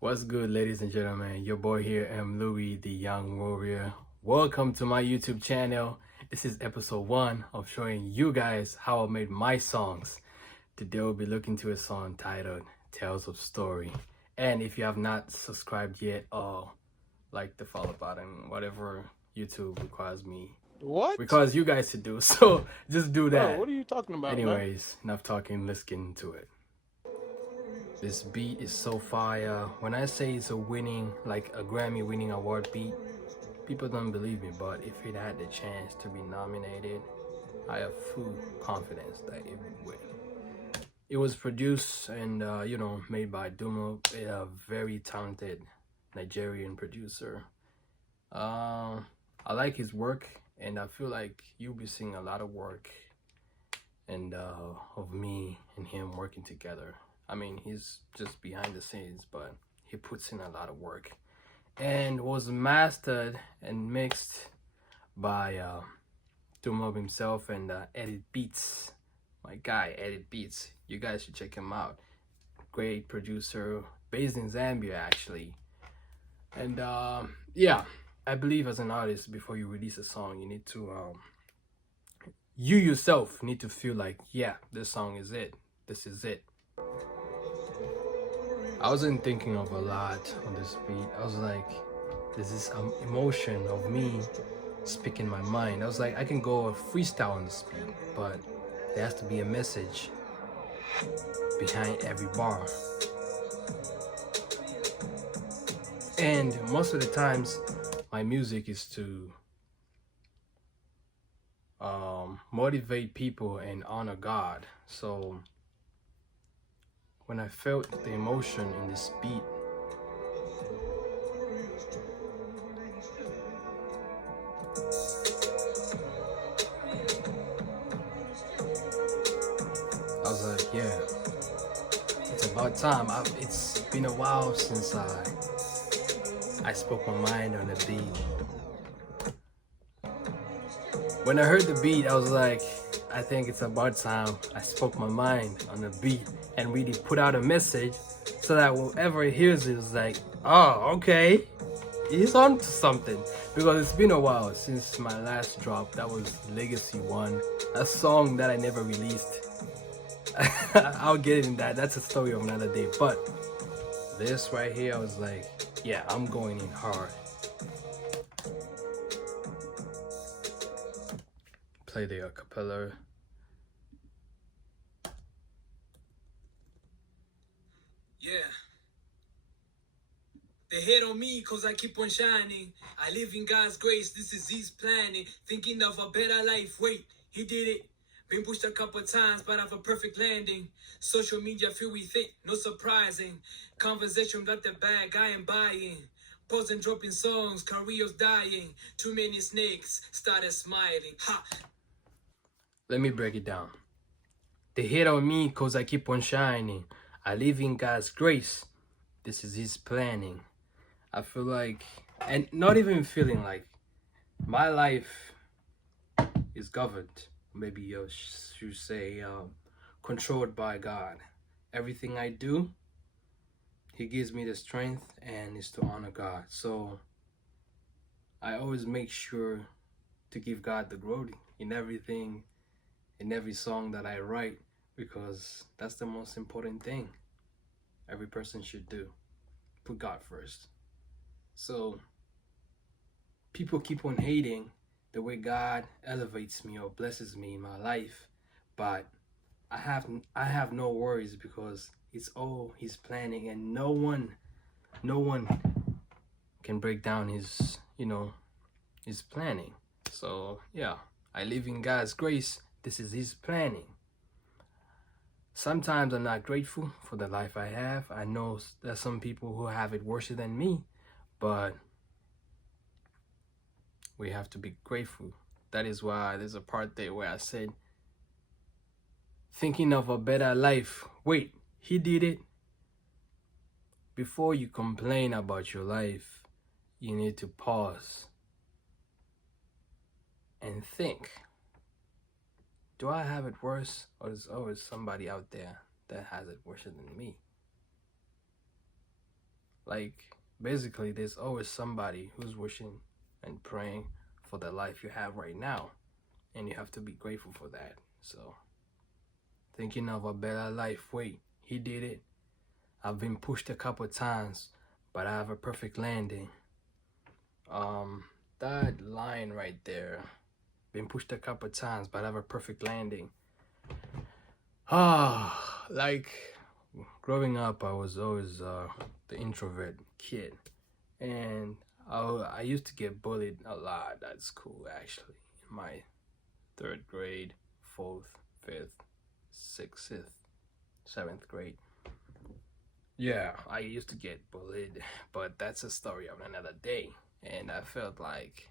What's good, ladies and gentlemen? Your boy here, M. Louis, the Young Warrior. Welcome to my YouTube channel. This is episode 1 of showing you guys how I made my songs. Today we'll be looking to a song titled Tales of Story. And if you have not subscribed yet, like the follow button, whatever YouTube requires What? requires you guys to do. So just do that. Bro, what are you talking about, Anyways, enough talking, let's get into it. This beat is so fire. When I say it's a winning, like a Grammy winning award beat, people don't believe me, but if it had the chance to be nominated, I have full confidence that it would win. It was produced and, made by Dumo, a very talented Nigerian producer. I like his work, and I feel like you'll be seeing a lot of work and of me and him working together. I mean, he's just behind the scenes, but he puts in a lot of work. And was mastered and mixed by Tumob himself and Edit Beats. My guy, Edit Beats. You guys should check him out. Great producer, based in Zambia, actually. And yeah, I believe as an artist, before you release a song, you need to, you yourself need to feel like, yeah, this song is it. This is it. I wasn't thinking of a lot on this beat. I was like, this is emotion of me speaking my mind. I was like, I can go a freestyle on this beat, but there has to be a message behind every bar. And most of the times, my music is to motivate people and honor God. So when I felt the emotion in this beat, I was like, yeah, it's about time. It's been a while since I spoke my mind on the beat. When I heard the beat, I was like, I think it's about time I spoke my mind on the beat and really put out a message so that whoever hears it is like, oh, okay, he's on to something. Because it's been a while since my last drop. That was Legacy 1, a song that I never released. I'll get in that. That's a story of another day. But this right here, I was like, yeah, I'm going in hard. Play the acapella. Yeah. They hate on me cause I keep on shining. I live in God's grace, this is His planning. Thinking of a better life, wait, He did it. Been pushed a couple times, but I have a perfect landing. Social media feel with it, no surprising. Conversation got the bag, I am buying. Posting, dropping songs, careers dying. Too many snakes, started smiling. Ha! Let me break it down. They hate on me cause I keep on shining. I live in God's grace. This is His planning. I feel like, and not even feeling like, my life is governed. Maybe you should say controlled by God. Everything I do, He gives me the strength and is to honor God. So I always make sure to give God the glory in everything, in every song that I write, because that's the most important thing every person should do. Put God first. So people keep on hating the way God elevates me or blesses me in my life, but I have no worries because it's all His planning, and no one can break down His His planning. So yeah, I live in God's grace. This is His planning. Sometimes I'm not grateful for the life I have. I know there's some people who have it worse than me, but we have to be grateful. That is why there's a part there where I said, thinking of a better life. Wait, He did it. Before you complain about your life, you need to pause and think. Do I have it worse, or is always somebody out there that has it worse than me? Like, basically, there's always somebody who's wishing and praying for the life you have right now, and you have to be grateful for that. So, thinking of a better life, wait, he did it. I've been pushed a couple times, but I have a perfect landing. That line right there, been pushed a couple times, but I have a perfect landing. Like, growing up, I was always the introvert kid, and I used to get bullied a lot at school, actually, in my 3rd grade, 4th, 5th, 6th, 7th grade. Yeah, I used to get bullied, but that's a story of another day. And I felt like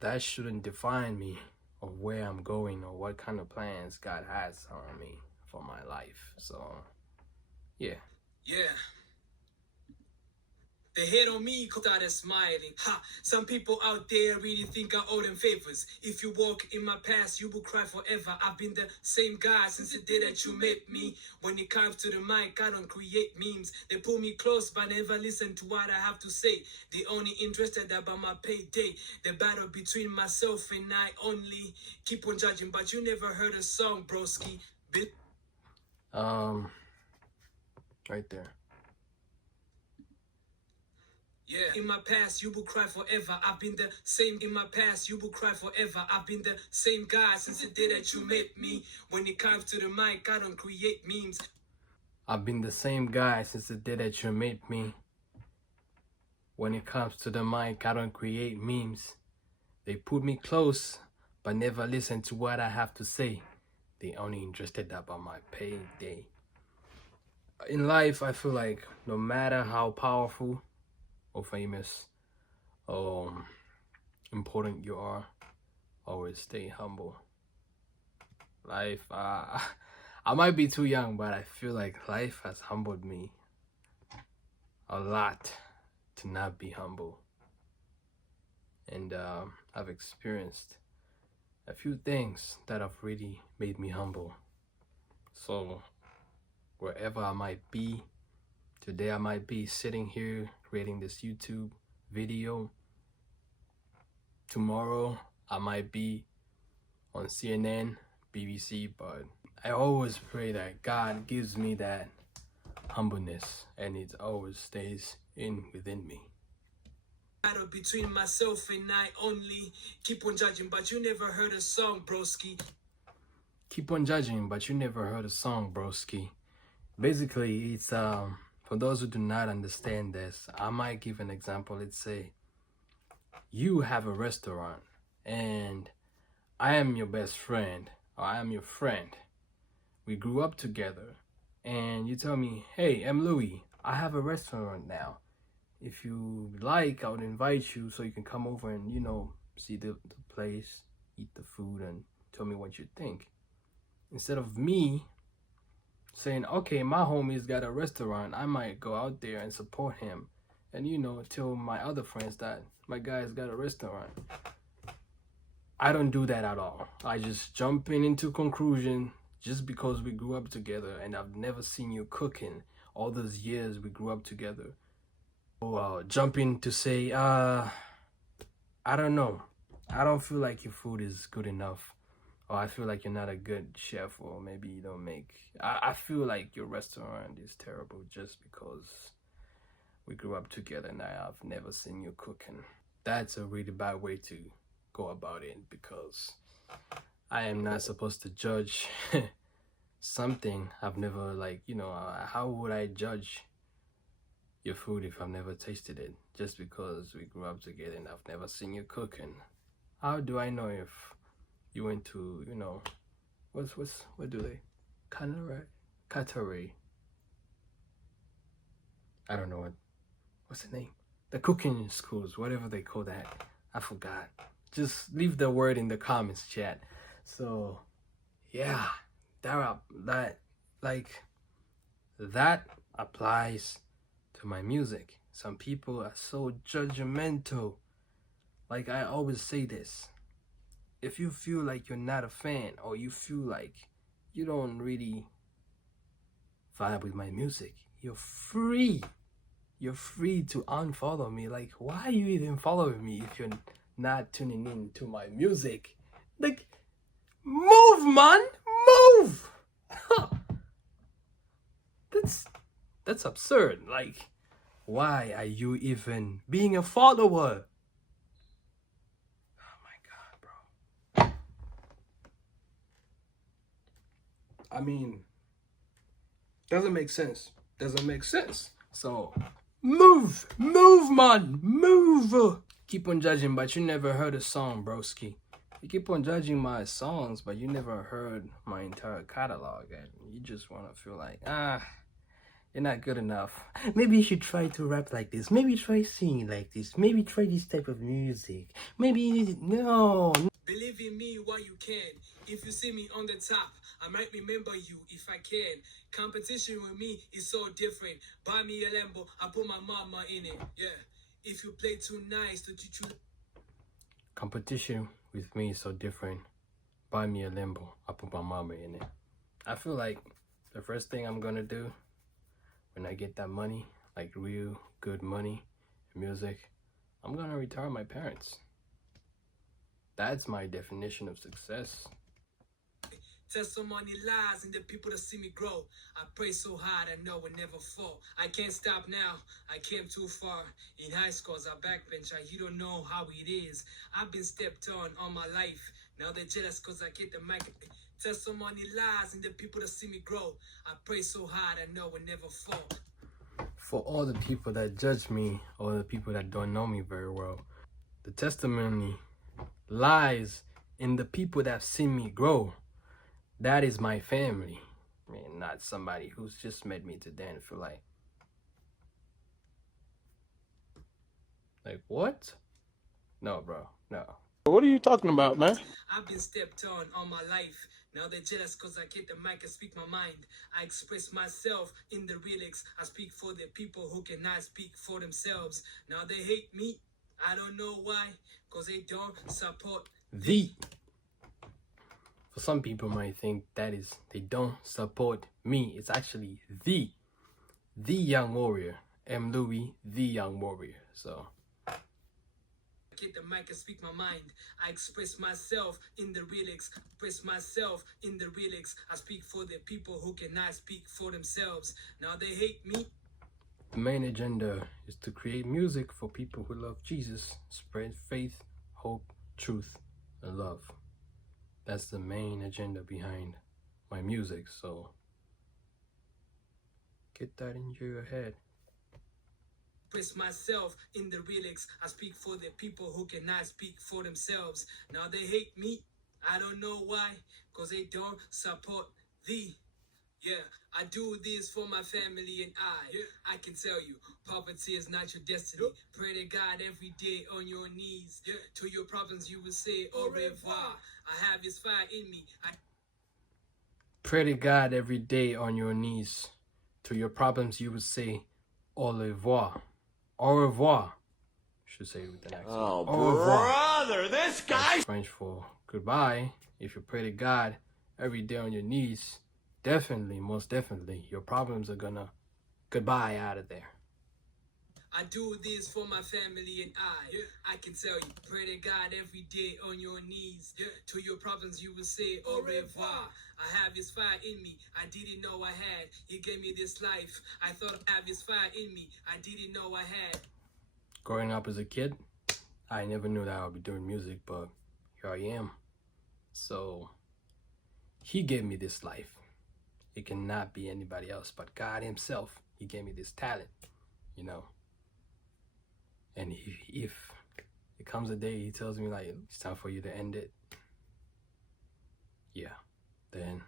that shouldn't define me of where I'm going or what kind of plans God has on me for my life. So, yeah. Yeah. They hate on me cause I started smiling. Ha! Some people out there really think I owe them favors. If you walk in my past, you will cry forever. I've been the same guy since the day that you met me. When it comes to the mic, I don't create memes. They pull me close but never listen to what I have to say. They only interested about my payday. The battle between myself and I only. Keep on judging, but you never heard a song, broski. Right there. Yeah. In my past, you will cry forever. I've been the same. In my past, you will cry forever. I've been the same guy since the day that you met me. When it comes to the mic, I don't create memes. I've been the same guy since the day that you met me. When it comes to the mic, I don't create memes. They put me close, but never listen to what I have to say. They only interested about my payday. In life, I feel like no matter how powerful or famous or important you are, always stay humble. Life, I might be too young, but I feel like life has humbled me a lot to not be humble. And I've experienced a few things that have really made me humble. So wherever I might be, today I might be sitting here creating this YouTube video. Tomorrow I might be on CNN, BBC, but I always pray that God gives me that humbleness and it always stays within me. Battle between myself and I only. Keep on judging, but you never heard a song, broski. Keep on judging, but you never heard a song, broski. Basically, it's for those who do not understand this, I might give an example. Let's say you have a restaurant and I am your best friend, or I am your friend. We grew up together, and you tell me, hey, I'm Louis, I have a restaurant now. If you like, I would invite you so you can come over and, see the place, eat the food, and tell me what you think. Instead of me saying, okay, my homie's got a restaurant, I might go out there and support him and, tell my other friends that my guy's got a restaurant. I don't do that at all. I just jump into conclusion just because we grew up together and I've never seen you cooking all those years we grew up together. Jump in to say, I don't know. I don't feel like your food is good enough. Or I feel like you're not a good chef, or maybe you don't make... I feel like your restaurant is terrible just because we grew up together and I've never seen you cooking. That's a really bad way to go about it, because I am not supposed to judge something I've never, how would I judge your food if I've never tasted it just because we grew up together and I've never seen you cooking? How do I know if you went to, what do they? Qatari. I don't know what's the name? The cooking schools, whatever they call that. I forgot. Just leave the word in the comments, chat. So, yeah, that applies to my music. Some people are so judgmental. Like, I always say this. If you feel like you're not a fan, or you feel like you don't really vibe with my music, you're free. You're free to unfollow me. Like, why are you even following me if you're not tuning in to my music? Like, move, man, move. That's absurd. Like, why are you even being a follower? Oh my God, bro. I mean, doesn't make sense. Doesn't make sense. So, move, man, move. Keep on judging, but you never heard a song, broski. You keep on judging my songs, but you never heard my entire catalog, and you just want to feel like, you're not good enough. Maybe you should try to rap like this. Maybe try singing like this. Maybe try this type of music. Maybe, no. Believe in me while you can. If you see me on the top, I might remember you if I can. Competition with me is so different. Buy me a Lambo, I put my mama in it. Yeah. If you play too nice, don't you choose? Competition with me is so different. Buy me a Lambo, I put my mama in it. I feel like the first thing I'm gonna do when I get that money, like real good money, music, I'm gonna retire my parents. That's my definition of success. Testimony lies in the people that see me grow. I pray so hard I know I never fall. I can't stop now. I came too far. In high school, I backbencher. You don't know how it is. I've been stepped on all my life. Now they're jealous cause I get the mic. Testimony lies in the people that see me grow. I pray so hard I know I never fall. For all the people that judge me, or the people that don't know me very well, the testimony lies in the people that have seen me grow. That is my family. I mean, not somebody who's just met me today and feel like what? No, bro, no. What are you talking about, man? I've been stepped on all my life. Now they're jealous cause I get the mic and speak my mind. I express myself in the lyrics. I speak for the people who cannot speak for themselves. Now they hate me. I don't know why. Cause they don't support thee. For some people might think that is they don't support me. It's actually the young warrior. M. Louis, the young warrior. So get the mic and speak my mind. I express myself in the lyrics. Express myself in the lyrics. I speak for the people who cannot speak for themselves. Now they hate me. The main agenda is to create music for people who love Jesus, spread faith, hope, truth, and love. That's the main agenda behind my music, so get that into your head. Express myself in the lyrics. I speak for the people who cannot speak for themselves. Now they hate me. I don't know why, cause they don't support thee. Yeah, I do this for my family and I can tell you, poverty is not your destiny. Pray to God every day on your knees. To your problems you will say, au revoir. I have his fire in me. Pray to God every day on your knees. To your problems you will say, au revoir. Au revoir. Should say it with an accent. Oh, au revoir. brother, this guy. That's French for goodbye. If you pray to God every day on your knees, definitely, most definitely, your problems are gonna goodbye out of there. I do this for my family and I can tell you, pray to God every day on your knees. To your problems you will say, au revoir. I have his fire in me, I didn't know I had. He gave me this life, I thought I have his fire in me, I didn't know I had. Growing up as a kid, I never knew that I would be doing music, but here I am. So, he gave me this life. It cannot be anybody else but God himself. He gave me this talent, you know. And if it comes a day he tells me like, it's time for you to end it, yeah, then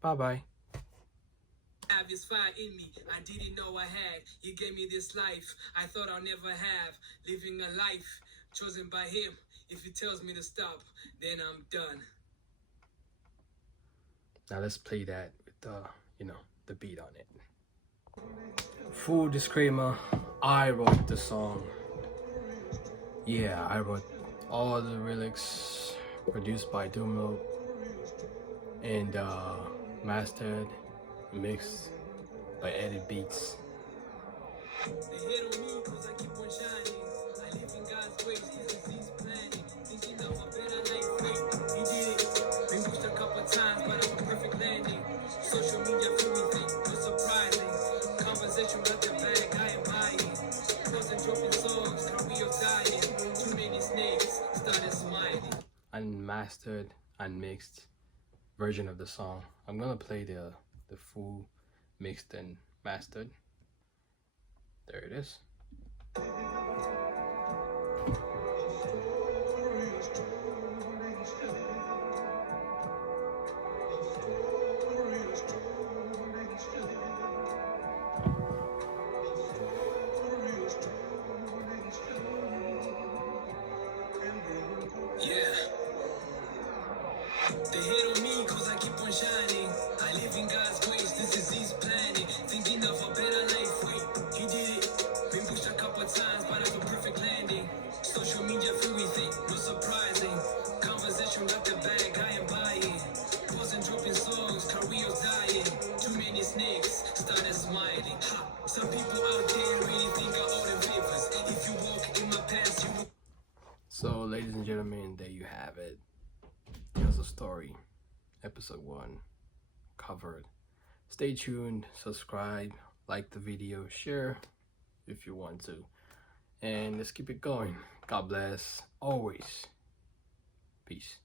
bye-bye. Have his fire in me, I didn't know I had. He gave me this life, I thought I'll never have. Living a life chosen by him. If he tells me to stop, then I'm done. Now let's play that with the beat on it. Full disclaimer, I wrote the song. Yeah, I wrote all the lyrics, produced by Dumlo, and mastered, mixed by Edit Beats. They hate on me cause I keep on shining. I live in God's grace, this is His planning. Thinking of a better life, wait, He did it. Been pushed a couple times, but I'm a perfect landing. Social media feel me think, no surprising. Conversation got the bag, I am buying. Wasn't dropping songs, career dying. Too many snakes, started smiling. Unmastered, unmixed version of the song. I'm gonna play the full mixed and mastered. There it is. Yeah. They hate on me cause I keep on shining. I live in God's grace, this is His planning. Thinking of a better life, wait, He did it. Been pushed a couple times, but I have a perfect landing. Social media feel me think, no surprising. Conversation got the bag, I am buying. Wasn't dropping songs, careers dying. Too many snakes, started smiling. Ha, some people out there really think I owe them favors. If you walk in my past, you will. So, ladies and gentlemen, there you have it. Here's a story, episode 1 covered. Stay tuned, subscribe, like the video, share if you want to, and let's keep it going. God bless always. Peace.